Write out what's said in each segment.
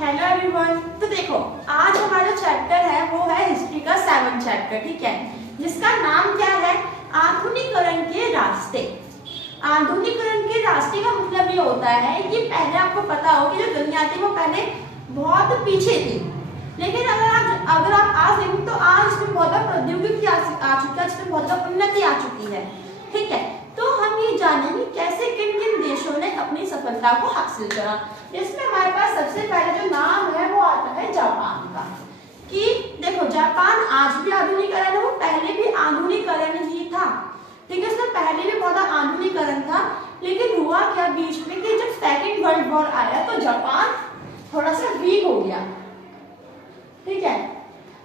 Hello everyone. तो देखो, आज हमारा चैप्टर है वो है हिस्ट्री का 7th चैप्टर, ठीक है, जिसका नाम क्या है, आधुनिकीकरण के रास्ते। आधुनिकीकरण के रास्ते का मतलब ये होता है कि पहले आपको पता हो कि जो दुनिया थी वो पहले बहुत पीछे थी, लेकिन अगर आप आज देखें तो आज इसमें बहुत प्रौद्योगिकी आ चुकी है, इसमें बहुत उन्नति आ चुकी है, ठीक है। तो हम ये जानेंगे कैसे किन किन देशों ने अपनी सफलता को हासिल करा। इसमें हमारे पास सबसे पहले जो नाम है वो आता है जापान का। कि देखो, जापान आज भी आधुनिकीकरण है, वो पहले भी आधुनिकीकरण ही था, ठीक है। इसमें पहले भी बहुत आधुनिकीकरण था, लेकिन हुआ क्या बीच में कि जब सेकेंड वर्ल्ड वॉर आया तो जापान थोड़ा सा वीक हो गया, ठीक है।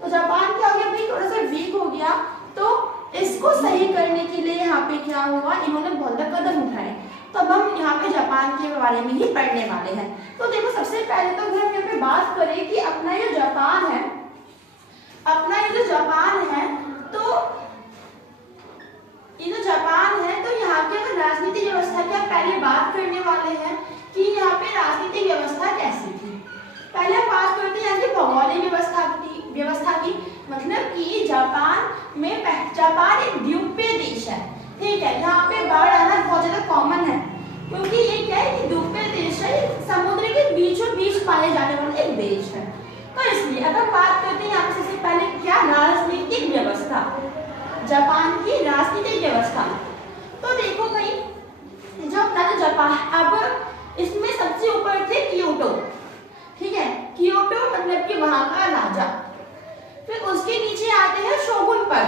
तो जापान क्या हो गया भाई, थोड़ा सा वीक हो गया। तो इसको सही करने के लिए यहाँ पे क्या हुआ, इन्होंने बहुत कदम उठाए। तो अब हम यहाँ पे जापान के बारे में ही पढ़ने वाले हैं। तो देखो, सबसे पहले तो अगर हम यहाँ पे बात करें कि अपना ये जापान है, अपना ये जो जापान है, तो ये जो जापान है, तो यहाँ की अगर राजनीतिक व्यवस्था की आप पहले बात करने वाले हैं कि यहाँ पे राजनीतिक व्यवस्था कैसी थी। पहले हम बात करते हैं यहाँ की भौगोलिक व्यवस्था की, मतलब कि जापान एक द्वीपीय देश है, ठीक है। यहाँ पे बाढ़ आना बहुत ज्यादा कॉमन है, क्योंकि ये क्या है कि द्वीपीय देश है, समुद्र के बीचों बीच पाए जाने वाला एक देश है। तो इसलिए अगर बात करते हैं यहाँ पे सबसे पहले क्या, राजनीतिक व्यवस्था, जापान की राजनीतिक व्यवस्था। तो देखो भाई, जो अपना जो जापान, अब इसमें सबसे ऊपर थे क्योटो, ठीक है। क्योटो मतलब कि वहां का राजा। फिर उसके नीचे आते हैं शोगुन पद,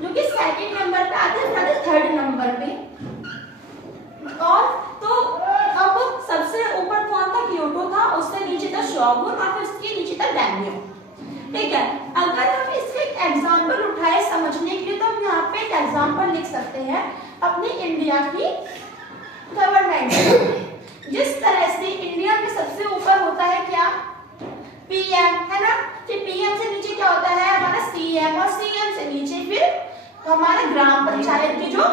जो कि सेकंड नंबर पे आते हैं, थर्ड नंबर पे। और तो अब सबसे ऊपर कौन था, क्योटो था, उससे नीचे था शोगुन, और फिर उसके नीचे था डैम्यो, ठीक है। अगर हम इसके एक एग्जांपल उठाए समझने के लिए, तो हम यहाँ पे एक एग्जांपल लिख सकते हैं अपनी इंडिया की गवर्नमेंट। जिस तरह से इंडिया में सबसे ऊपर होता है क्या, पीएम, है ना। कि पीएम से नीचे क्या होता है हमारा सीएम, और सीएम से नीचे फिर हमारे ग्राम पंचायत के जो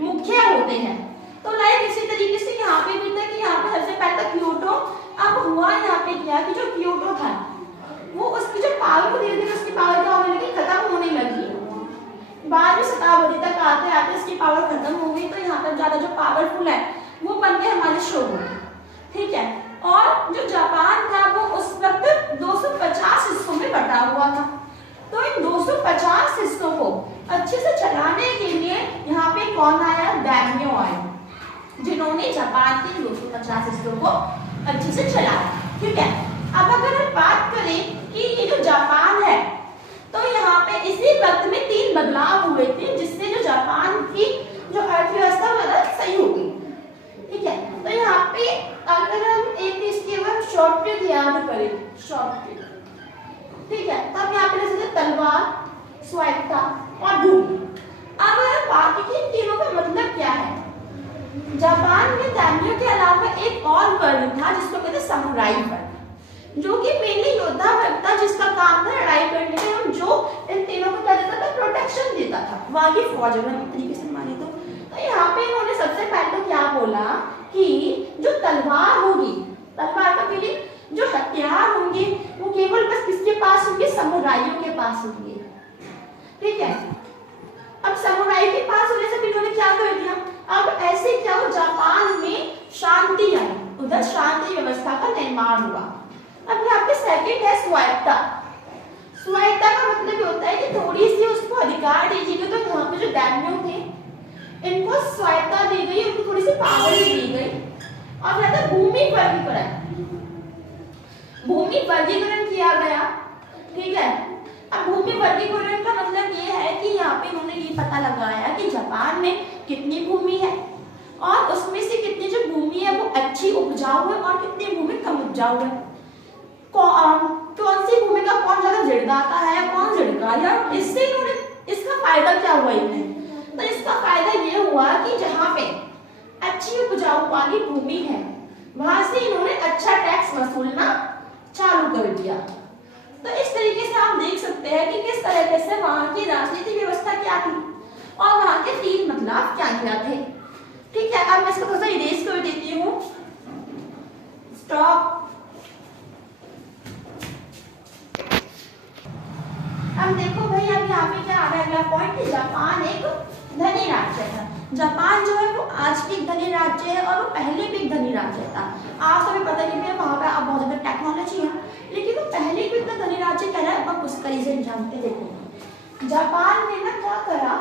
मुखिया होते हैं। तो लाइक इसी तरीके से यहाँ पे भी था कि यहाँ पे सबसे पहले था क्योटो। अब हुआ यहाँ पे क्या कि जो क्योटो था वो उसकी जो पावर, धीरे धीरे उसकी पावर क्या होने लगी, खत्म होने लगी। 12वीं शताब्दी तक आते आते इसकी पावर खत्म हो गई। तो यहाँ पर ज्यादा जो पावरफुल है वो बन गए हमारे शोगुन, ठीक है। और जो जापान था वो उस वक्त 250 हिस्सों में बटा हुआ था। तो इन 250 हिस्सों को अच्छे से चलाने के लिए यहाँ पे कौन आया, डैम्यो आए, जिन्होंने जापान के 250 हिस्सों को अच्छे से चलाया, ठीक है। अब अगर हम बात करें कि ये जो जापान है, तो यहाँ पे इसी वक्त में 3 बदलाव हुए थे, जिससे जो जापान की जो अर्थव्यवस्था वो सही हो गई, ठीक है। तो यहाँ पे अगर हम एक इसके ऊपर शॉर्टकट याद करें, शॉर्टकट, ठीक है, तब यहाँ पे जैसे तलवार, स्वायत्तता और भूमि। अब अगर बात की तीनों का मतलब क्या है, जापान में दाइम्यो के अलावा एक और वर्ग था जिसको कहते हैं समुराई वर्ग, जो कि मेनली योद्धा वर्ग था, जिसका काम था लड़ाई करने में, जो इन तीनों को क्या देता था, प्रोटेक्शन देता था, वागी फौज अगर तरीके से माने तो। यहाँ पे इन्होंने सबसे पहले तो क्या बोला कि जो तलवार होगी, तलवार का फीलिंग, जो हथियार होंगे वो केवल बस किसके पास होंगे, समुराइयों के पास होंगे, ठीक है। अब समुराई के पास होने से इन्होंने क्या कर दिया, अब ऐसे क्या हो, जापान में शांति आई, उधर शांति व्यवस्था का निर्माण हुआ। अब यहाँ पे सेकंड है स्वायत्तता। स्वायत्तता का मतलब ये होता है कि थोड़ी सी उसको अधिकार दीजिएगा। तो यहाँ पे जो डैम्यो थे इनको स्वायत्तता दी गई, उनको थोड़ी सी पावर भी दी गई। और रहता भूमि वर्गीकरण, भूमि वर्गीकरण किया गया, ठीक है। अब भूमि वर्गीकरण का मतलब ये है कि यहाँ पे इन्होंने ये पता लगाया कि जापान में कितनी भूमि है, और उसमें से कितनी जो भूमि है वो अच्छी उपजाऊ है, और कितनी भूमि कम उपजाऊ है, कौन सी भूमि का कौन ज्यादा जिड़दाता है, कौन जिड़का। इससे इन्होंने, इसका फायदा क्या हुआ इन्हें, तो इसका फायदा ये हुआ कि जहाँ पे अच्छी उपजाऊ वाली भूमि है वहां से इन्होंने अच्छा टैक्स वसूलना चालू कर दिया। तो इस तरीके से आप देख सकते हैं कि किस तरह से वहां की राजनीतिक व्यवस्था क्या थी और वहां के 3 बदलाव क्या क्या थे, ठीक है। अब मैं इसको थोड़ा सा इरेज कर देती हूँ, स्टॉप। जापान एक धनी राज्य था। जापान जो है वो आज भी एक धनी राज्य है और वो पहले भी एक धनी राज्य था। आज तो हमें पता नहीं है वहाँ पे अब बहुत ज़्यादा टेक्नोलॉजी है, लेकिन वो पहले भी इतना धनी राज्य कहना है। अब उस रीजन जानते देखो, जापान ने ना क्या करा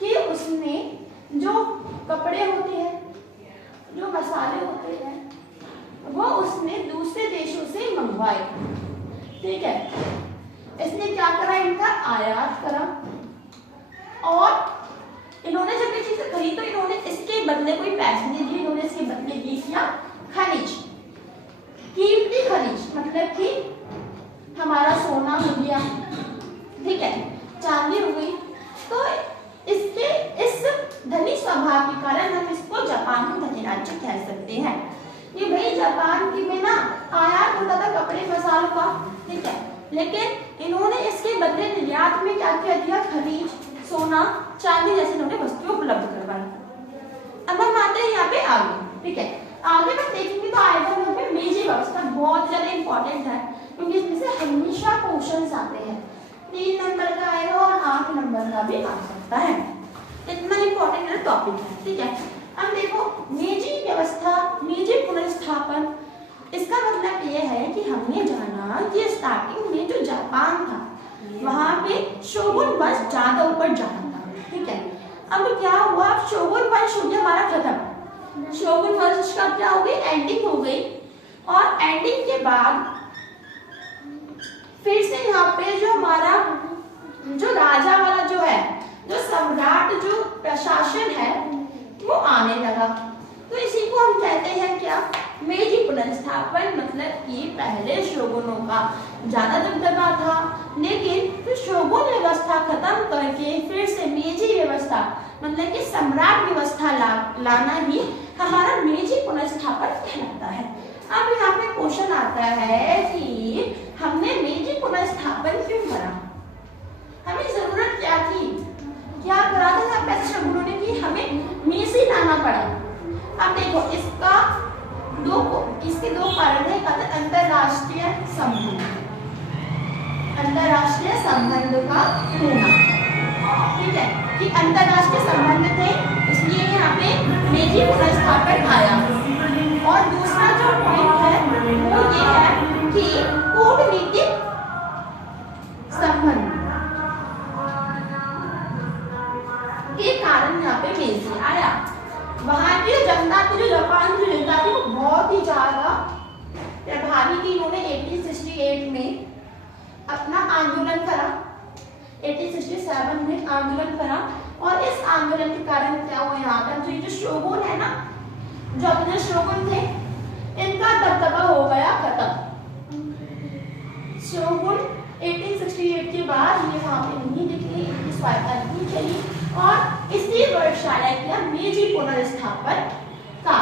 कि उसने जो कपड़े होते हैं, जो मसाले होते हैं, वो उसने दूसरे देशों से मंगवाए। ठीक है, इसने क्या करा, इनका आयात करा और इन्होंने जब ये चीजें खरीदी तो इन्होंने इसके बदले कोई पैसे नहीं दिए, इन्होंने इसके बदले दी क्या, खनिज, कीमती खनिज, मतलब कि हमारा सोना हो गया, ठीक है, चांदी हो गई। तो इसके इस धनी स्वभाव के कारण हम इसको जापान को धनी राज्य कह सकते हैं। ये भाई जापान की में ना आयात होता था कपड़े मसालों का, ठीक है, लेकिन इन्होंने इसके बदले निर्यात में क्या क्या दिया, खनिज, सोना, चांदी जैसे इन्होंने वस्तुएं उपलब्ध करवाई। अब हम आते हैं यहाँ पे आगे, ठीक है, आगे हम देखेंगे तो आएगा यहाँ पे मेजी व्यवस्था बहुत ज्यादा इंपॉर्टेंट है, क्योंकि इसमें से हमेशा क्वेश्चंस आते हैं। 3 नंबर का आएगा और 8 नंबर का भी आ सकता है, इतना इंपॉर्टेंट टॉपिक है। ठीक है, अब देखो मेजी व्यवस्था, मेजी पुनर्स्थापन, इसका मतलब ये है कि हमने जाना कि स्टार्टिंग में जो जापान था वहां पे शोगुन वंश ज्यादा ऊपर जाना था। ठीक है, अब क्या हुआ, शोगुन वंश हो गया हमारा खत्म, शोगुन वंश का क्या हो गई, एंडिंग हो गई। और एंडिंग के बाद फिर से यहाँ पे जो हमारा जो राजा वाला जो है, जो सम्राट, जो प्रशासन है वो आने लगा। तो इसी को हम कहते हैं क्या, मेजी पुनर्स्थापन, मतलब कि पहले शोगुनों का ज्यादा दबदबा था, लेकिन फिर शोगुन व्यवस्था खत्म करके फिर से मेजी व्यवस्था, मतलब कि सम्राट व्यवस्था लाना ही हमारा मेजी पुनर्स्थापन कहलाता है। अब यहाँ पे क्वेश्चन आता है कि हमने मेजी पुनर्स्थापन क्यों करा, हमें जरूरत क्या थी, क्या करा था पैसे शोगुनों ने कि हमें मेजी लाना पड़ा। अब देखो इसके दो कारण है, अंतरराष्ट्रीय संबंध, अंतरराष्ट्रीय संबंध का होना। ठीक है, कि अंतरराष्ट्रीय संबंध थे इसलिए यहाँ पे मेजी पुनर्स्थापन आया। और दूसरा जो पॉइंट है वो ये है कि कूटनीतिक संबंध के कारण यहाँ पे मेजी आया। वहां की जनता थी, जो जापान की जनता थी, वो बहुत ही ज्यादा प्रभावी थी। इन्होंने 1868 में अपना आंदोलन करा, 1867 में आंदोलन करा, और इस आंदोलन के कारण क्या हुआ, यहाँ पर जो ये शोगुन है ना, जो अपने शोगुन थे, इनका दबदबा हो गया खत्म। शोगुन 1868 के बाद ये वहां पे नहीं दिखी, इनकी स्वायत्तता नहीं चली, और इसी वर्ष आया किया मेजी पुनर्स्थापन का।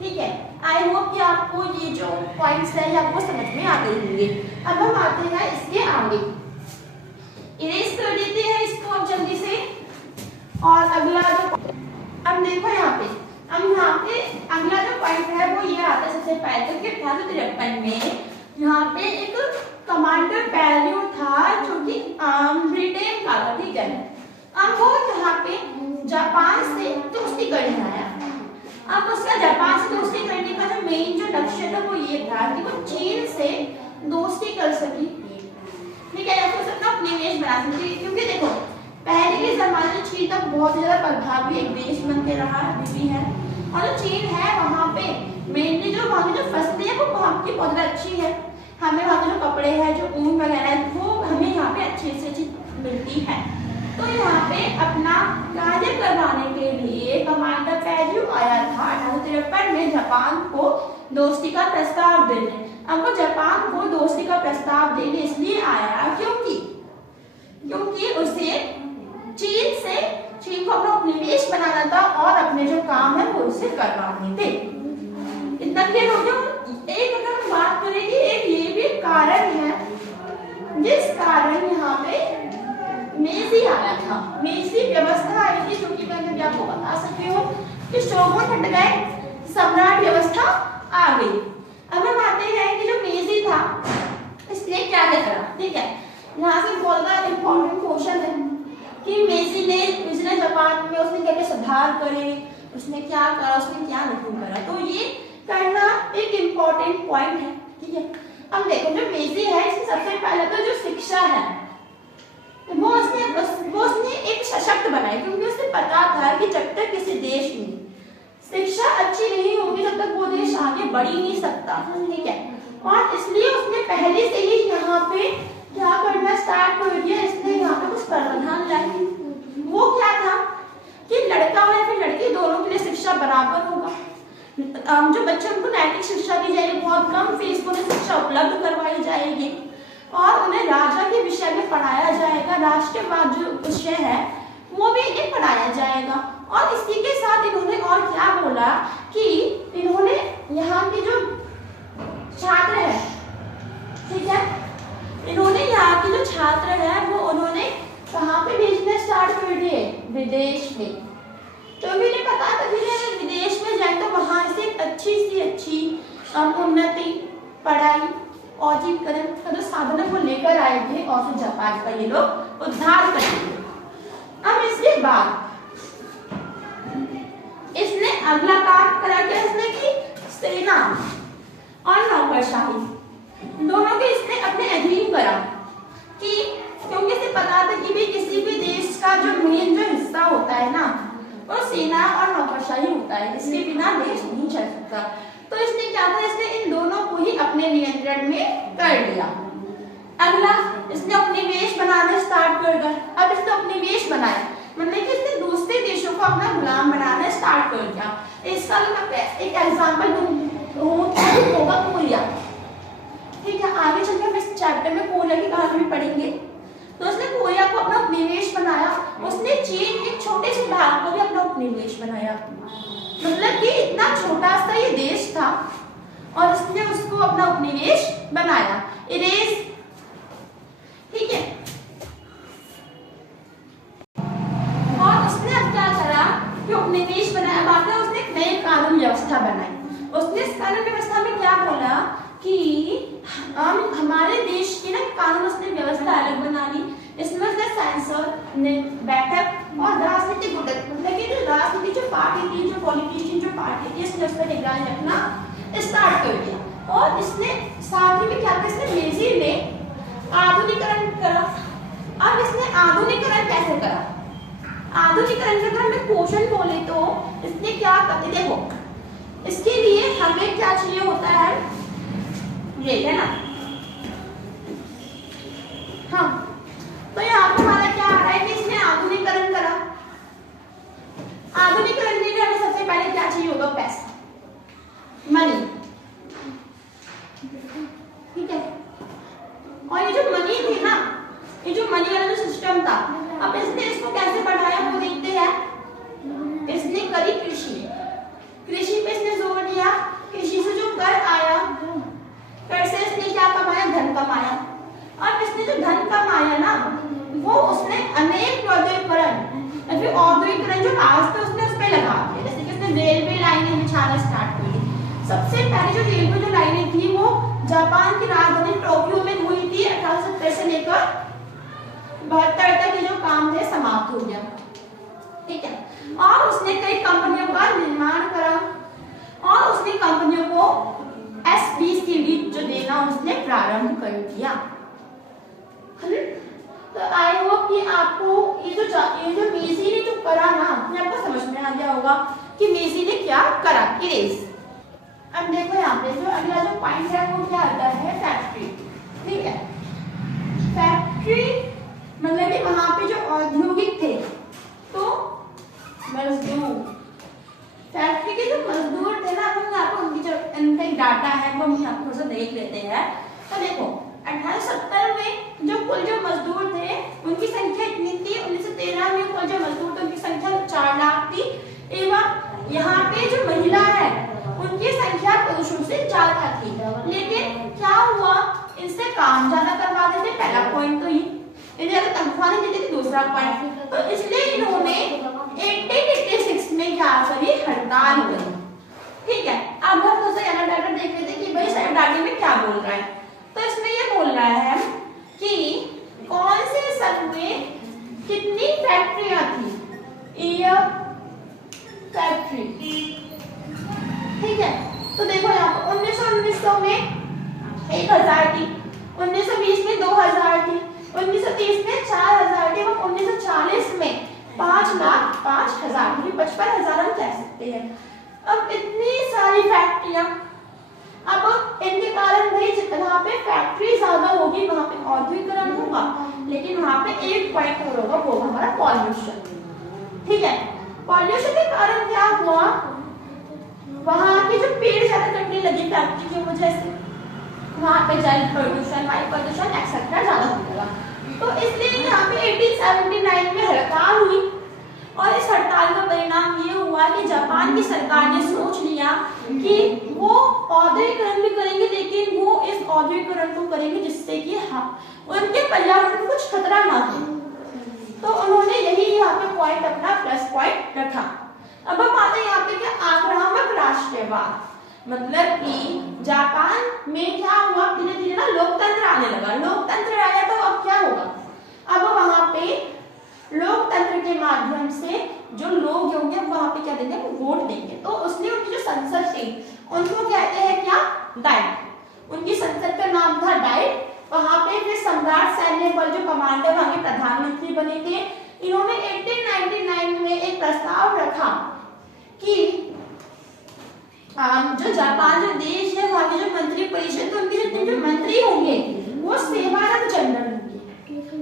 ठीक है, आई होप कि आपको ये जो पॉइंट्स है आपको समझ में आ गए होंगे। अब हम आते हैं इसके आगे, इरेज कर देते हैं इसको अब जल्दी से। और अगला जो, अब देखो यहाँ पे अगला जो पॉइंट है वो ये आता है सबसे पहले कि 1853 में यहाँ पे एक कमांडर बैरियो था जो कि ब्रिटेन का था। ठीक है, अब वो यहाँ पे जापान से दोस्ती करने आया। अब उसका जापान से दोस्ती करने का जो मेन जो लक्ष्य था वो ये था कि वो चीन से दोस्ती कर सकी। ठीक है, या फिर अपना निवेश बना सकी, क्योंकि देखो पहले के जमाने में चीन तक बहुत ज्यादा प्रभावी एक देश बन के रहा, अभी भी है। और जो चीन है वहाँ पे मेनली जो वहाँ की जो फसलें हैं वो वहाँ की बहुत अच्छी है, हमें वहाँ के जो कपड़े हैं, जो ऊन वगैरह है, वो हमें यहाँ पे अच्छी से अच्छी मिलती है। तो यहाँ पे अपना कार्य करवाने के लिए कमांडर बैरियो आया था 1853 में जापान को दोस्ती का प्रस्ताव देने। अब वो जापान को दोस्ती का प्रस्ताव देने इसलिए आया क्योंकि उसे चीन को अपना उपनिवेश बनाना था और अपने जो काम है वो उसे करवाने थे। इतना क्लियर हो गया। एक अगर हम बात करें कि एक ये भी कारण है जिस कारण यहाँ पे मेजी आया था, मेजी व्यवस्था आई थी, जो कि मैं आपको बता सकती हूँ कि शोगुन हट गए, सम्राट व्यवस्था आ गई। अब हम आते हैं कि जो मेजी था इसने क्या करा। ठीक है, यहाँ से बहुत ज्यादा इंपॉर्टेंट क्वेश्चन है कि मेसी ने जापान में उसने क्या क्या सुधार करे, उसने क्या करा, उसने क्या नहीं करा। तो ये करना एक इम्पोर्टेंट पॉइंट है, ठीक है। अब देखो जो मेसी है, इसमें सबसे पहले तो जो शिक्षा है वो उसने एक सशक्त बनाई, क्योंकि उसे पता था कि जब तक किसी देश में शिक्षा अच्छी नहीं होगी तब तक वो देश आगे बढ़ ही नहीं सकता, ठीक है। और इसलिए उसने पहले से ही यहाँ पे क्या करना स्टार्ट कर दिया, इसने यहाँ पे कुछ प्रावधान लाए। वो क्या था कि लड़का हो या फिर लड़की, दोनों के लिए शिक्षा बराबर होगा। जो बच्चे उनको नैतिक शिक्षा दी जाएगी, बहुत कम फीस में शिक्षा उपलब्ध करवाई जाएगी और उन्हें राजा के विषय में पढ़ाया जाएगा, राष्ट्रवाद जो विषय है वो भी इन्हें पढ़ाया जाएगा। और इसी के साथ इन्होंने और क्या बोला कि इन्होंने यहाँ के जो छात्र है, ठीक है, इन्होंने यहाँ के जो छात्र है वो उन्होंने कहाँ पे भेजना स्टार्ट कर दिए, विदेश में। तो इन्हें पता था कि विदेश में जाए तो वहां से अच्छी सी अच्छी उन्नति, पढ़ाई, औद्योगिकरण का जो साधन वो लेकर आएंगे और फिर जापान का ये लोग उद्धार करेंगे। अब इसके बाद इसने अगला काम करा क्या, इसने की सेना और नौकरशाही दोनों के इसने अपने अधीन करा, कि क्योंकि इसे पता था कि भी किसी भी देश का जो मेन जो हिस्सा होता है ना वो सेना और नौकरशाही होता है, इसके बिना देश नहीं चल सकता। तो इसने क्या था, इसने इन दोनों को ही अपने नियंत्रण में कर लिया। अगला इसने उपनिवेश बनाने स्टार्ट कर दिया। अब इसने उपनिवेश बनाया मतलब कि इसने दूसरे देशों को अपना गुलाम बनाना स्टार्ट कर दिया। इसका एक एग्जांपल होगा कोरिया, ठीक है। आगे चलकर हम इस चैप्टर में कोरिया की कहानी भी पढ़ेंगे। तो उसने कोरिया को अपना उपनिवेश बनाया, उसने चीन के छोटे से भाग को भी अपना उपनिवेश बनाया। मतलब कि इतना छोटा सा ये देश था और उसने उसको अपना उपनिवेश बनाया। इरेज, ठीक है। और उसने अब क्या करा कि उपनिवेश बनाया, बाद में उसने एक नई कानून व्यवस्था बनाई। उसने इस कानून व्यवस्था में क्या बोला कि हमारे देश की ना कानून उसने व्यवस्था अलग बना ली। इसमें उसने सेंसर, बैठक और राजनीतिक गुटक, मतलब कि जो राजनीति जो पार्टी थी, जो पॉलिटिशियन जो पार्टी थी, इसने उस पर निगरानी रखना स्टार्ट कर दिया। और इसने साथ ही में क्या किया, इसने मेजी ने आधुनिकीकरण करा। अब इसने आधुनिकीकरण कैसे करा, आधुनिकीकरण से अगर हमें क्वेश्चन बोले तो इसने क्या करते, देखो इसके लिए हमें क्या चाहिए होता है, ये है ना, हाँ। तो यहाँ पर हमारा क्या आ रहा है कि इसने आधुनिकीकरण करा। आधुनिकीकरण के लिए हमें सबसे पहले क्या चाहिए होगा, पैसा, मनी, ठीक है। और ये जो मनी थी ना, ये जो मनी वाला जो सिस्टम था, अब इसने इसको कैसे बढ़ाया वो देखते हैं। इसने करी कृषि, कृषि पे इसने जोर दिया। कृषि से जो कर आया, कर से इसने क्या कमाया, धन कमाया। अब इसने जो धन कमाया ना वो उसने अनेक औद्योगिकरण फिर औद्योगिकरण जो रास्ते उसने उस पर लगा दिया। जैसे कि उसने रेलवे लाइनें बिछाना स्टार्ट कर दी। सबसे पहले जो रेलवे जो लाइनें थी वो जापान की राजधानी टोक्यो में हुई थी। 1870 से लेकर 72 तक ये जो काम थे समाप्त हो गया, ठीक है। और उसने कई कंपनियों का निर्माण करा और उसने कंपनियों को SBCD जो देना उसने प्रारंभ कर दिया। तो आई होप कि आपको ये जो मेसी ने जो करा ना, ये आपको समझ में आ गया होगा कि मेसी ने क्या करा। इरेज, अब देखो यहाँ पे जो अगला जो पॉइंट है वो क्या आता है, फैक्ट्री, ठीक है। फैक्ट्री मतलब कि वहां पे जो औद्योगिक थे तो मजदूर, फैक्ट्री के जो मजदूर थे ना, हम यहाँ पर उनकी जो इनका डाटा है वो हम यहाँ पर थोड़ा सा देख लेते हैं। तो देखो 1870 में जो कुल जो मजदूर थे उनकी संख्या इतनी थी। 1913 में कुल जो मजदूर थे उनकी संख्या 4 लाख थी। एवं यहाँ पे जो महिला है उनकी संख्या पुरुषों से ज्यादा थी। लेकिन क्या हुआ, इनसे काम ज्यादा करवाते थे, पहला पॉइंट तो ये, इन्हें ज्यादा तनख्वाह नहीं देते थे, दूसरा पॉइंट। तो इसलिए इन्होंने 1886 में क्या करी, हड़ताल करी, ठीक है। अब हम थोड़ा सा डाटा देख लेते हैं कि भाई सारे डाटे में क्या बोल रहा है। तो इसमें ये बोल रहा है कि कौन से सन में कितनी 1900 में 1000 थी, 1920 में 2000 थी, 1930 में 4000 थी, और 1940 में 5,05,000, 55,000 हम कह सकते हैं। अब इतनी सारी फैक्ट्रियां, अब इनके कारण भाई जहाँ पे फैक्ट्री ज्यादा होगी वहां पे औद्योगिकरण होगा, लेकिन वहां पे एक पॉइंट और होगा, वो हमारा पॉल्यूशन। ठीक है, पॉल्यूशन के कारण क्या हुआ, वहां के जो पेड़ ज्यादा कटने लगे फैक्ट्री की वजह से, वहां पे जल प्रदूषण, वायु प्रदूषण एक्सेट्रा ज्यादा होने लगा। तो इसलिए यहाँ पे 1879 में हड़ताल हुई, और इस हड़ताल का परिणाम ये हुआ कि जापान की सरकार ने सोच लिया कि वो औद्योगिकरण भी करेंगे, लेकिन वो इस औद्योगिकरण को करेंगे जिससे कि उनके पर्यावरण को कुछ खतरा ना हो। तो उन्होंने यही यहाँ पे पॉइंट अपना प्लस पॉइंट रखा। अब हम आते हैं यहाँ पे क्या, आक्रामक राष्ट्रवाद, मतलब कि जापान में क्या हुआ, धीरे धीरे ना लोकतंत्र आने लगा। लोकतंत्र आया तो अब क्या होगा, अब वहां पे लोकतंत्र के माध्यम से जो लोग होंगे वहां पे क्या देंगे, वोट देंगे। तो उसने उनकी जो संसद थी उनको कहते हैं क्या, डाइट। उनकी संसद का नाम था डाइट। वहां पे फिर सम्राट सैन्य बल जो कमांडर वहां के प्रधानमंत्री बने थे। इन्होंने 1899 में एक प्रस्ताव रखा कि जो जापान जो देश है वहां की जो मंत्री परिषद, उनके जितने जो मंत्री होंगे वो सेवारत जनरल होंगे,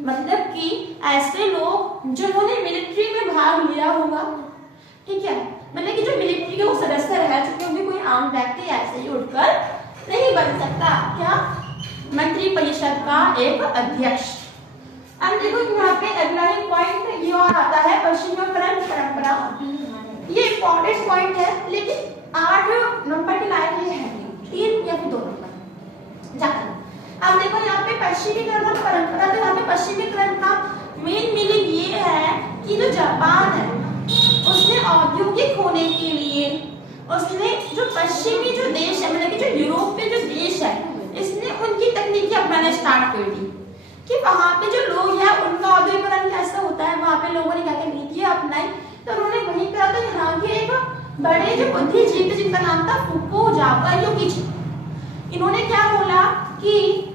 मतलब कि ऐसे लोग जिन्होंने मिलिट्री में भाग लिया होगा। ठीक है, मतलब कि जो मिलिट्री के वो सदस्य रह चुके होंगे, कोई आम व्यक्ति ऐसे ही उठकर नहीं बन सकता क्या, मंत्री परिषद का एक अध्यक्ष। अब देखो यहाँ पे अगला ही पॉइंट ये और आता है, पश्चिमीकरण परंपरा। ये इंपॉर्टेंट पॉइंट है, लेकिन 8 नंबर के लायक ये है, 3 या फिर 2 नंबर जाकर। अब देखो यहाँ पे पश्चिमीकरण परंपरा, तो यहाँ पे पश्चिमीकरण का मेन मीनिंग ये है कि जो जापान है उसने औद्योगिक होने के लिए उसने जो पश्चिमी जो देश है, मतलब कि जो यूरोपीय जो देश है, इसने उनकी तकनीकी अपनाना स्टार्ट कर दी कि वहां पे जो लोग हैं उनका औद्योगिकरण कैसा होता है, वहां पे लोगों ने क्या क्या नीतियां अपनाई। तो उन्होंने वही करा। तो यहाँ के एक बड़े जो बुद्धिजीवी जिनका नाम था फुकुओकावा योशिची, इन्होंने क्या बोला कि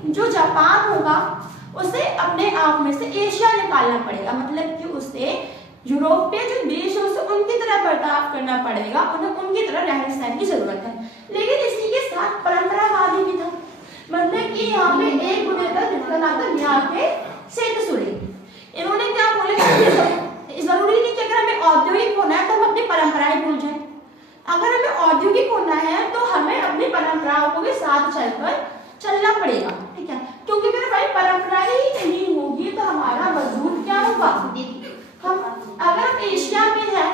जो जापान होगा उसे अपने आप में से एशिया निकालना पड़ेगा, मतलब कि उसे यूरोपीय जो देश है उसे उनकी तरह बर्ताव करना पड़ेगा, उन्हें उनकी तरह रहन सहन की जरूरत है। लेकिन इसी के साथ परंपरावादी भी था, मतलब कि यहाँ पे एक बुजुर्ग था जिनका नाम था मियाके सेतसुरी। इन्होंने क्या बोला, जरूरी नहीं कि अगर हमें औद्योगिक होना है तो हम अपनी परंपराएं भूल जाएं। अगर हमें औद्योगिक होना है तो हमें अपनी परंपराओं को भी साथ चलकर चलना पड़ेगा। ठीक है, क्योंकि अगर हमारी परंपरा ही नहीं होगी तो हमारा वजूद क्या होगा। हम अगर एशिया में है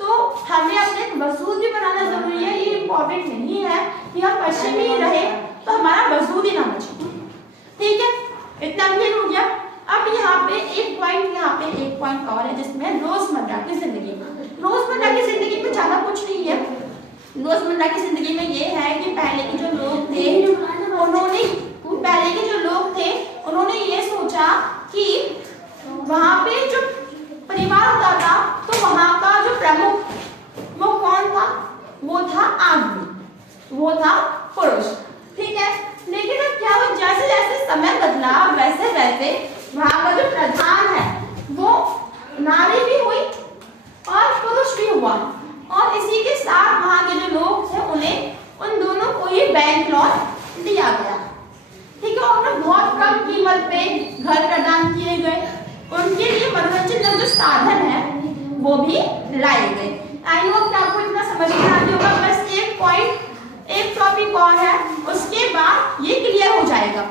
तो हमें अपने वजूद भी बनाना जरूरी है। ये इम्पोर्टेंट नहीं है कि हम पश्चिमी रहे तो हमारा वजूद ही ना बचे। ठीक है, इतना क्लियर हो गया। अब यहाँ पे एक पॉइंट और है जिसमें रोजमर्रा की जिंदगी। रोजमर्रा की जिंदगी में ज्यादा कुछ नहीं है। रोजमर्रा की जिंदगी में ये है कि पहले के जो लोग उन्होंने ये सोचा कि वहां पे जो परिवार होता था तो वहां का जो प्रमुख वो कौन था, वो था आदमी, वो था पुरुष। ठीक है, लेकिन अब क्या हुआ, जैसे जैसे समय बदला वैसे वैसे वहां का जो प्रधान है वो नारी भी हुई और पुरुष भी हुआ, और इसी के साथ वहां के जो लोग थे उन्हें उन दोनों को ही बैंक लोन दिया गया। ठीक है, और बहुत कम कीमत पे घर प्रदान किए गए, उनके लिए मनोरंजन जो साधन है वो भी लाए गए। आई होप आपको इतना समझ में आ गया होगा। बस एक टॉपिक और है, उसके बाद ये क्लियर हो जाएगा।